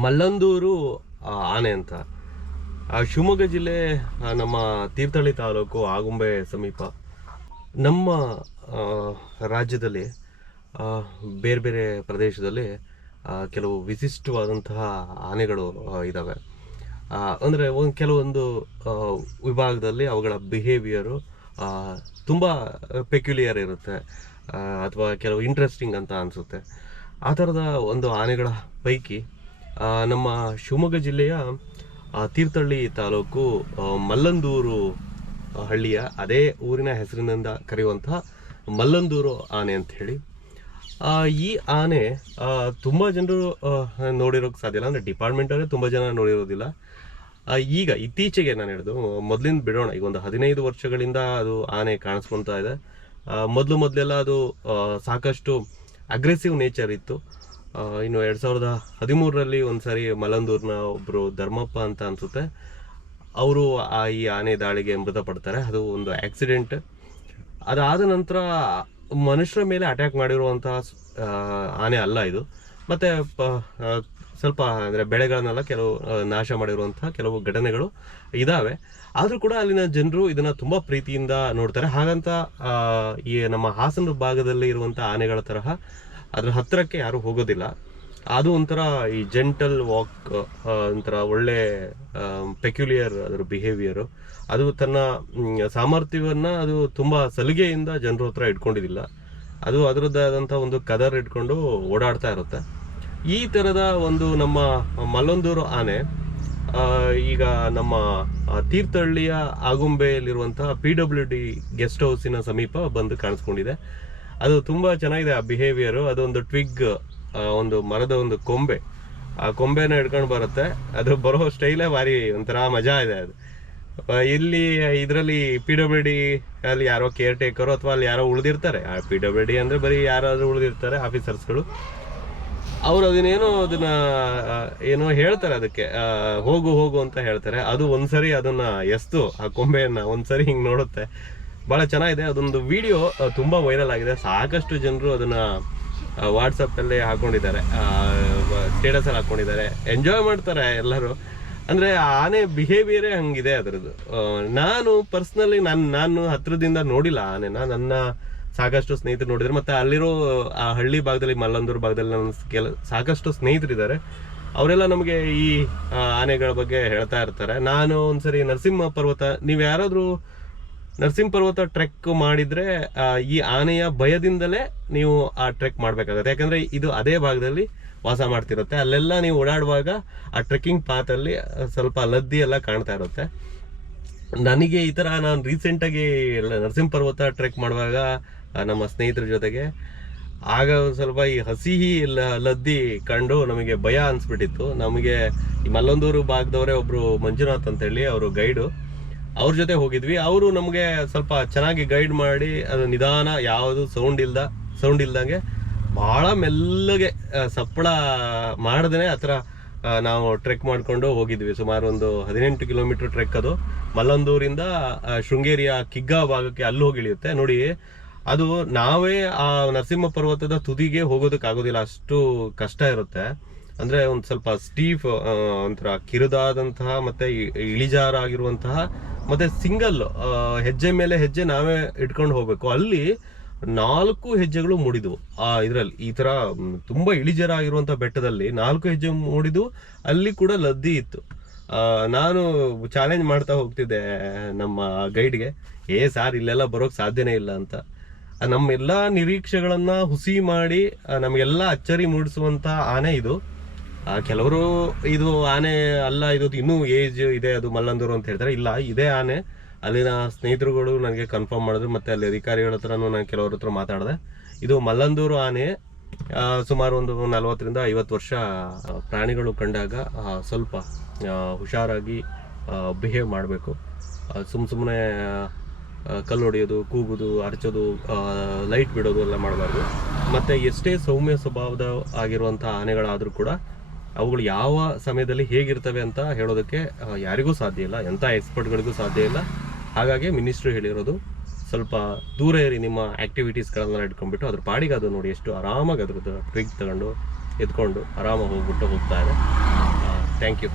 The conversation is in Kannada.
ಮಲ್ಲಂದೂರು ಆನೆ ಅಂತ. ಶಿವಮೊಗ್ಗ ಜಿಲ್ಲೆ ನಮ್ಮ ತೀರ್ಥಹಳ್ಳಿ ತಾಲೂಕು ಆಗುಂಬೆ ಸಮೀಪ. ನಮ್ಮ ರಾಜ್ಯದಲ್ಲಿ ಬೇರೆ ಬೇರೆ ಪ್ರದೇಶದಲ್ಲಿ ಕೆಲವು ವಿಶಿಷ್ಟವಾದಂತಹ ಆನೆಗಳು ಇದ್ದಾವೆ ಅಂದರೆ ಒಂದು ಕೆಲವೊಂದು ವಿಭಾಗದಲ್ಲಿ ಅವುಗಳ ಬಿಹೇವಿಯರು ತುಂಬ ಪೆಕ್ಯುಲಿಯರ್ ಇರುತ್ತೆ. ಅಥವಾ ಕೆಲವು ಇಂಟ್ರೆಸ್ಟಿಂಗ್ ಅಂತ ಅನಿಸುತ್ತೆ. ಆ ಥರದ ಒಂದು ಆನೆಗಳ ಪೈಕಿ ನಮ್ಮ ಶಿವಮೊಗ್ಗ ಜಿಲ್ಲೆಯ ತೀರ್ಥಹಳ್ಳಿ ತಾಲೂಕು ಮಲ್ಲಂದೂರು ಹಳ್ಳಿಯ ಅದೇ ಊರಿನ ಹೆಸರಿನಿಂದ ಕರೆಯುವಂತಹ ಮಲ್ಲಂದೂರು ಆನೆ ಅಂತ ಹೇಳಿ. ಈ ಆನೆ ತುಂಬ ಜನರು ನೋಡಿರೋಕೆ ಸಾಧ್ಯ ಇಲ್ಲ. ಅಂದರೆ ಡಿಪಾರ್ಟ್ಮೆಂಟ್ ತುಂಬ ಜನ ನೋಡಿರೋದಿಲ್ಲ. ಈಗ ಇತ್ತೀಚೆಗೆ ನಾನು ಹೇಳಿದು, ಮೊದಲಿಂದ ಬಿಡೋಣ. ಈಗ ಒಂದು ಹದಿನೈದು ವರ್ಷಗಳಿಂದ ಅದು ಆನೆ ಕಾಣಿಸ್ಕೊತಾ ಇದೆ. ಮೊದಲು ಮೊದಲೆಲ್ಲ ಅದು ಸಾಕಷ್ಟು ಅಗ್ರೆಸಿವ್ ನೇಚರ್ ಇತ್ತು. ಇನ್ನು ಎರಡು ಸಾವಿರದ ಹದಿಮೂರರಲ್ಲಿ ಒಂದ್ಸರಿ ಮಲಂದೂರ್ನ ಒಬ್ಬರು ಧರ್ಮಪ್ಪ ಅಂತ ಅನ್ಸುತ್ತೆ. ಅವರು ಆ ಈ ಆನೆ ದಾಳಿಗೆ ಮೃತಪಡ್ತಾರೆ. ಅದು ಒಂದು ಆಕ್ಸಿಡೆಂಟ್ ಅದಾದ ನಂತರ ಮನುಷ್ಯರ ಮೇಲೆ ಅಟ್ಯಾಕ್ ಮಾಡಿರುವಂತಹ ಆನೆ ಅಲ್ಲ ಇದು. ಮತ್ತೆ ಸ್ವಲ್ಪ ಅಂದ್ರೆ ಬೆಳೆಗಳನ್ನೆಲ್ಲ ಕೆಲವು ನಾಶ ಮಾಡಿರುವಂತಹ ಕೆಲವು ಘಟನೆಗಳು ಇದಾವೆ. ಆದರೂ ಕೂಡ ಅಲ್ಲಿನ ಜನರು ಇದನ್ನ ತುಂಬಾ ಪ್ರೀತಿಯಿಂದ ನೋಡ್ತಾರೆ. ಹಾಗಂತ ಈ ನಮ್ಮ ಹಾಸನ ಭಾಗದಲ್ಲಿ ಇರುವಂತಹ ಆನೆಗಳ ತರಹ ಅದ್ರ ಹತ್ತಿರಕ್ಕೆ ಯಾರು ಹೋಗೋದಿಲ್ಲ. ಅದು ಒಂಥರ ಈ ಜೆಂಟಲ್ ವಾಕ್ ಒಂಥರ ಒಳ್ಳೆ ಪೆಕ್ಯುಲಿಯರ್ ಅದರ ಬಿಹೇವಿಯರು ಅದು ತನ್ನ ಸಾಮರ್ಥ್ಯವನ್ನು ಅದು ತುಂಬಾ ಸಲಿಗೆಯಿಂದ ಜನರ ಹತ್ರ ಇಟ್ಕೊಂಡಿದ್ದಿಲ್ಲ. ಅದು ಅದರದ್ದಾದಂಥ ಒಂದು ಕದರ್ ಇಟ್ಕೊಂಡು ಓಡಾಡ್ತಾ ಇರುತ್ತೆ. ಈ ಥರದ ಒಂದು ನಮ್ಮ ಮಲ್ಲೊಂದೂರು ಆನೆ ಈಗ ನಮ್ಮ ತೀರ್ಥಹಳ್ಳಿಯ ಆಗುಂಬೆಯಲ್ಲಿರುವಂತಹ ಪಿ ಡಬ್ಲ್ಯೂ ಡಿ ಗೆಸ್ಟ್ ಹೌಸಿನ ಸಮೀಪ ಬಂದು ಕಾಣಿಸ್ಕೊಂಡಿದೆ. ಅದು ತುಂಬಾ ಚೆನ್ನಾಗಿದೆ ಆ ಬಿಹೇವಿಯರು ಅದೊಂದು ಟ್ವಿಗ್ ಒಂದು ಮರದ ಒಂದು ಕೊಂಬೆ. ಆ ಕೊಂಬೆನ ಹಿಡ್ಕೊಂಡು ಬರುತ್ತೆ. ಅದು ಬರೋ ಸ್ಟೈಲೇ ಭಾರಿ ಒಂಥರ ಮಜಾ ಇದೆ ಅದು. ಇಲ್ಲಿ ಇದರಲ್ಲಿ ಪಿ ಡಬ್ಲ್ಯೂ ಡಿ ಅಲ್ಲಿ ಯಾರೋ ಕೇರ್ ಟೇಕರು ಅಥವಾ ಅಲ್ಲಿ ಯಾರೋ ಉಳಿದಿರ್ತಾರೆ. ಆ ಪಿ ಡಬ್ಲ್ಯೂ ಡಿ ಅಂದ್ರೆ ಬರೀ ಯಾರಾದರೂ ಉಳಿದಿರ್ತಾರೆ ಆಫೀಸರ್ಸ್ಗಳು ಅವ್ರು ಅದನ್ನೇನೋ ಅದನ್ನ ಏನೋ ಹೇಳ್ತಾರೆ ಅದಕ್ಕೆ. ಹೋಗು ಹೋಗು ಅಂತ ಹೇಳ್ತಾರೆ. ಅದು ಒಂದ್ಸರಿ ಅದನ್ನ ಎಸ್ತು, ಆ ಕೊಂಬೆಯನ್ನ ಒಂದ್ಸರಿ ಹಿಂಗೆ ನೋಡುತ್ತೆ. ಬಹಳ ಚೆನ್ನಾಗಿದೆ. ಅದೊಂದು ವಿಡಿಯೋ ತುಂಬ ವೈರಲ್ ಆಗಿದೆ. ಸಾಕಷ್ಟು ಜನರು ಅದನ್ನ ವಾಟ್ಸಪ್ಪಲ್ಲಿ ಹಾಕೊಂಡಿದ್ದಾರೆ. ಸ್ಟೇಟಸ್ ಅಲ್ಲಿ ಹಾಕೊಂಡಿದ್ದಾರೆ. ಎಂಜಾಯ್ ಮಾಡ್ತಾರೆ ಎಲ್ಲರೂ. ಅಂದ್ರೆ ಆನೆ ಬಿಹೇವಿಯರೇ ಹಂಗಿದೆ ಅದರದ್ದು. ನಾನು ಪರ್ಸ್ನಲಿ ನಾನು ನಾನು ಹತ್ರದಿಂದ ನೋಡಿಲ್ಲ ಆನೆನ. ನನ್ನ ಸಾಕಷ್ಟು ಸ್ನೇಹಿತರು ನೋಡಿದ್ರು. ಮತ್ತೆ ಅಲ್ಲಿರೋ, ಆ ಹಳ್ಳಿ ಭಾಗದಲ್ಲಿ, ಮಲ್ಲಂದೂರು ಭಾಗದಲ್ಲಿ ನನ್ನ ಕೆಲ, ಸಾಕಷ್ಟು ಸ್ನೇಹಿತರಿದ್ದಾರೆ. ಅವರೆಲ್ಲ ನಮಗೆ ಈ ಆನೆಗಳ ಬಗ್ಗೆ ಹೇಳ್ತಾ ಇರ್ತಾರೆ. ನಾನು ಒಂದ್ಸರಿ ನರಸಿಂಹ ಪರ್ವತ ನೀವು ಯಾರಾದ್ರೂ ನರಸಿಂಹ ಪರ್ವತ ಟ್ರೆಕ್ ಮಾಡಿದ್ರೆ ಈ ಆನೆಯ ಭಯದಿಂದಲೇ ನೀವು ಆ ಟ್ರೆಕ್ ಮಾಡ್ಬೇಕಾಗತ್ತೆ. ಯಾಕಂದ್ರೆ ಇದು ಅದೇ ಭಾಗದಲ್ಲಿ ವಾಸ ಮಾಡ್ತಿರುತ್ತೆ. ಅಲ್ಲೆಲ್ಲ ನೀವು ಓಡಾಡುವಾಗ ಆ ಟ್ರೆಕ್ಕಿಂಗ್ ಅಲ್ಲಿ ಸ್ವಲ್ಪ ಲದ್ದಿ ಎಲ್ಲ ಕಾಣ್ತಾ ಇರುತ್ತೆ. ನನಗೆ ಈ ತರ ನಾನು ರೀಸೆಂಟಾಗಿ ನರಸಿಂಹ ಪರ್ವತ ಟ್ರೆಕ್ ಮಾಡುವಾಗ ನಮ್ಮ ಸ್ನೇಹಿತರ ಜೊತೆಗೆ, ಆಗ ಸ್ವಲ್ಪ ಈ ಹಸಿಹಿ ಇಲ್ಲ ಲದ್ದಿ ಕಂಡು ನಮಗೆ ಭಯ ಅನ್ಸ್ಬಿಟ್ಟಿತ್ತು. ನಮಗೆ ಈ ಮಲ್ಲೊಂದೂರು ಭಾಗದವರೇ ಒಬ್ರು ಮಂಜುನಾಥ್ ಅಂತ ಹೇಳಿ ಅವರು ಗೈಡು. ಅವ್ರ ಜೊತೆ ಹೋಗಿದ್ವಿ. ಅವರು ನಮಗೆ ಸ್ವಲ್ಪ ಚೆನ್ನಾಗಿ ಗೈಡ್ ಮಾಡಿ ಅದು ನಿಧಾನ ಯಾವುದು ಸೌಂಡ್ ಇಲ್ದ ಸೌಂಡ್ ಇಲ್ದಂಗೆ ಬಹಳ ಮೆಲ್ಲಗೆ ಆ, ಸಪ್ಪಳ ಮಾಡದೇನೆ ಹತ್ರ ನಾವು ಟ್ರೆಕ್ ಮಾಡ್ಕೊಂಡು ಹೋಗಿದ್ವಿ. ಸುಮಾರು ಒಂದು ಹದಿನೆಂಟು ಕಿಲೋಮೀಟರ್ ಟ್ರೆಕ್ ಅದು. ಮಲ್ಲಂದೂರಿಂದ ಆ, ಶೃಂಗೇರಿಯ ಕಿಗ್ಗಾ ಭಾಗಕ್ಕೆ ಅಲ್ಲಿ ಹೋಗಿ ಇಳಿಯುತ್ತೆ. ನೋಡಿ ಅದು ನಾವೇ ಆ ನರಸಿಂಹ ಪರ್ವತದ ತುದಿಗೆ ಹೋಗೋದಕ್ಕಾಗೋದಿಲ್ಲ. ಅಷ್ಟು ಕಷ್ಟ ಇರುತ್ತೆ. ಅಂದ್ರೆ ಒಂದು ಸ್ವಲ್ಪ ಸ್ಟೀಫ್ ಒಂಥರ ಕಿರಿದಾದಂತಹ ಮತ್ತೆ ಇಳಿಜಾರಾಗಿರುವಂತಹ ಮತ್ತೆ ಸಿಂಗಲ್ ಹೆಜ್ಜೆ ಮೇಲೆ ಹೆಜ್ಜೆ ನಾವೇ ಇಟ್ಕೊಂಡು ಹೋಗ್ಬೇಕು. ಅಲ್ಲಿ ನಾಲ್ಕು ಹೆಜ್ಜೆಗಳು ಮೂಡಿದ್ವು. ಆ ಇದ್ರಲ್ಲಿ ಈ ತರ ಮ್, ತುಂಬಾ ಇಳಿಜಾರ ಆಗಿರುವಂತ ಬೆಟ್ಟದಲ್ಲಿ ನಾಲ್ಕು ಹೆಜ್ಜೆ ಮೂಡಿದ್ವು ಅಲ್ಲಿ ಕೂಡ ಲದ್ದಿ ಇತ್ತು. ನಾನು ಚಾಲೆಂಜ್ ಮಾಡ್ತಾ ಹೋಗ್ತಿದ್ದೆ ನಮ್ಮ ಗೈಡ್ಗೆ ಏ ಸಾರ್ ಇಲ್ಲೆಲ್ಲ ಬರೋಕ್ ಸಾಧ್ಯನೇ ಇಲ್ಲ ಅಂತ. ನಮ್ಮೆಲ್ಲ ನಿರೀಕ್ಷೆಗಳನ್ನ ಹುಸಿ ಮಾಡಿ ನಮಗೆಲ್ಲ ಅಚ್ಚರಿ ಮೂಡಿಸುವಂತ ಆನೆ ಇದು. ಕೆಲವರು ಇದು ಆನೆ ಅಲ್ಲ ಇದು ಇನ್ನೂ ಏಜ್ ಇದೆ, ಅದು ಮಲ್ಲಂದೂರು ಅಂತ ಹೇಳ್ತಾರೆ. ಇಲ್ಲ, ಇದೇ ಆನೆ. ಅಲ್ಲಿನ ಸ್ನೇಹಿತರುಗಳು ನನಗೆ ಕನ್ಫರ್ಮ್ ಮಾಡಿದ್ರು, ಮತ್ತೆ ಅಲ್ಲಿ ಅಧಿಕಾರಿಗಳ ಹತ್ರನೂ ನಾನು ಕೆಲವ್ರ ಹತ್ರ ಮಾತಾಡಿದೆ. ಇದು ಮಲ್ಲಂದೂರು ಆನೆ ಸುಮಾರು ಒಂದು ನಲವತ್ತರಿಂದ ಐವತ್ತು ವರ್ಷ ಪ್ರಾಣಿಗಳು ಕಂಡಾಗ ಸ್ವಲ್ಪ ಹುಷಾರಾಗಿ ಬಿಹೇವ್ ಮಾಡಬೇಕು. ಸುಮ್ಮ ಸುಮ್ಮನೆ ಕಲ್ಲು ಹೊಡೆಯೋದು, ಕೂಗೋದು ಅರಚೋದು ಲೈಟ್ ಬಿಡೋದು ಎಲ್ಲ ಮಾಡಬಾರ್ದು. ಮತ್ತು ಎಷ್ಟೇ ಸೌಮ್ಯ ಸ್ವಭಾವದ ಆಗಿರುವಂಥ ಆನೆಗಳಾದರೂ ಕೂಡ ಅವುಗಳು ಯಾವ ಸಮಯದಲ್ಲಿ ಹೇಗಿರ್ತವೆ ಅಂತ ಹೇಳೋದಕ್ಕೆ ಯಾರಿಗೂ ಸಾಧ್ಯ ಇಲ್ಲ, ಎಂಥ ಎಕ್ಸ್ಪರ್ಟ್ಗಳಿಗೂ ಸಾಧ್ಯ ಇಲ್ಲ. ಹಾಗಾಗಿ ಮಿನಿಸ್ಟ್ರು ಹೇಳಿರೋದು, ಸ್ವಲ್ಪ ದೂರ ಇರಿ ನಿಮ್ಮ ಆಕ್ಟಿವಿಟೀಸ್ಗಳನ್ನ ಇಟ್ಕೊಂಡ್ಬಿಟ್ಟು, ಅದ್ರ ಪಾಡಿಗೆ ಅದು ನೋಡಿ ಎಷ್ಟು ಆರಾಮಾಗಿ ಅದ್ರದ್ದು ಟ್ರಿಗ್ ತಗೊಂಡು, ಎತ್ಕೊಂಡು ಆರಾಮಾಗಿ ಹೋಗ್ಬಿಟ್ಟು ಹೋಗ್ತಾ ಇದೆ. Thank you.